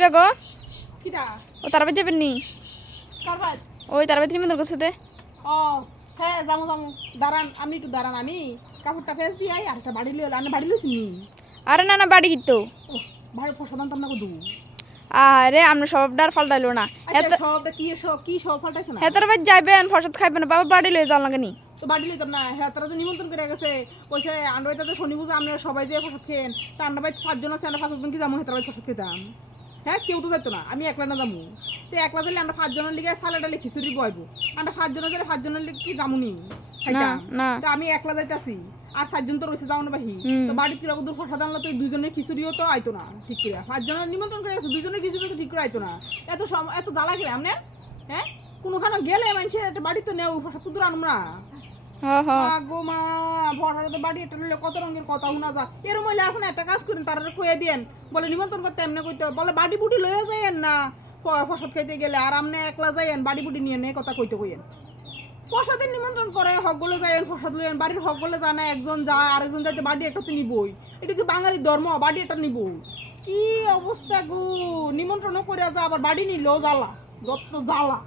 কিরা গো কিটা ও তার বাড়ি যাবেন নি কারবাই ওই তার বাড়ি নিমন্ত্রণ করছে দে ও হ্যাঁ যাবো দাঁড়ান আমি একটু দাঁড়ান আমি কাপড়টা ফেস দিয়ে আই আর একটা বাড়ি লইলা আমি বাড়ি লইছি নি আরে না না বাড়ি কিন্তু ও ভাড়া ফসদান তো আমাকে দু আরে আমরা সব ডার ফালটাইলো না আচ্ছা সবটা কি সব ফালটাইছে না হ্যাঁ তার বাড়ি যাইবেন ফসদ খাইবেন না বাবা বাড়ি লয়ে যাওয়ার লাগে নি তো বাড়ি লইতাম না হ্যাঁ তারা তো নিমন্ত্রণ করে গেছে কইছে আন্ডাবাইতে তো শনি পূজা আমরা সবাই যে ফসদ খেন তা আন্ডাবাই 5 জন আছে আমরা 5 জন কি যাবো হেতার বাড়ি ফসদ খেতাম হ্যাঁ কেউ তো যাইতো না আমি একলা না যাবো তো একলা দিলে আমরা 5 জনের লিগে সালাড ডালে খিচুড়ি বইবো আমরা 5 জনের যারা 5 জনের লিগে কি যামুনি খাইতাম না। তো আমি একলা যাইতাছি আর 4 জন তো রইছে যাও না বাহি তো বাড়ি কিরা দূর ফসদ আনলো তো এই দুইজনের খিচুড়িও তো আইতো না ঠিক করে 5 জনের নিমন্ত্রণ করে গেছে দুইজনের খিচুড়ি তো ঠিক করে আইতো না এত জ্বালা গেলে আমনে হ্যাঁ কোনখানে গেলে মানুষের একটা বাড়ি তো নেও ফসদ তো দূর আনুম না হ্যাঁ হ্যাঁ গো মা ভরাতে বাড়ি এটা নিলে কত রঙের কথা শোনা যা এরম হইলে আসে না একটা কাজ করেন তারা কয়ে দেন বলে নিমন্ত্রণ করতে এমনি কইতে বলে বাড়ি বুটি লয়ে যাইয়েন না ফসদ খাইতে গেলে আর আমনে একলা যাইয়েন বাড়ি বুটি নিয়ে নে কথা কইতে কইয়েন ফসদের নিমন্ত্রণ করে হকগুলো যাইয়েন ফসদ লইয়েন বাড়ির হকগুলো জানে একজন যায় আরেকজন যাইতে বাড়ি একটা তো নিবই এটা কি বাঙালির ধর্ম বাড়ি একটা নিব কি অবস্থা গো নিমন্ত্রণ করে যা আবার বাড়ি নিলেও জ্বালা যত জ্বালা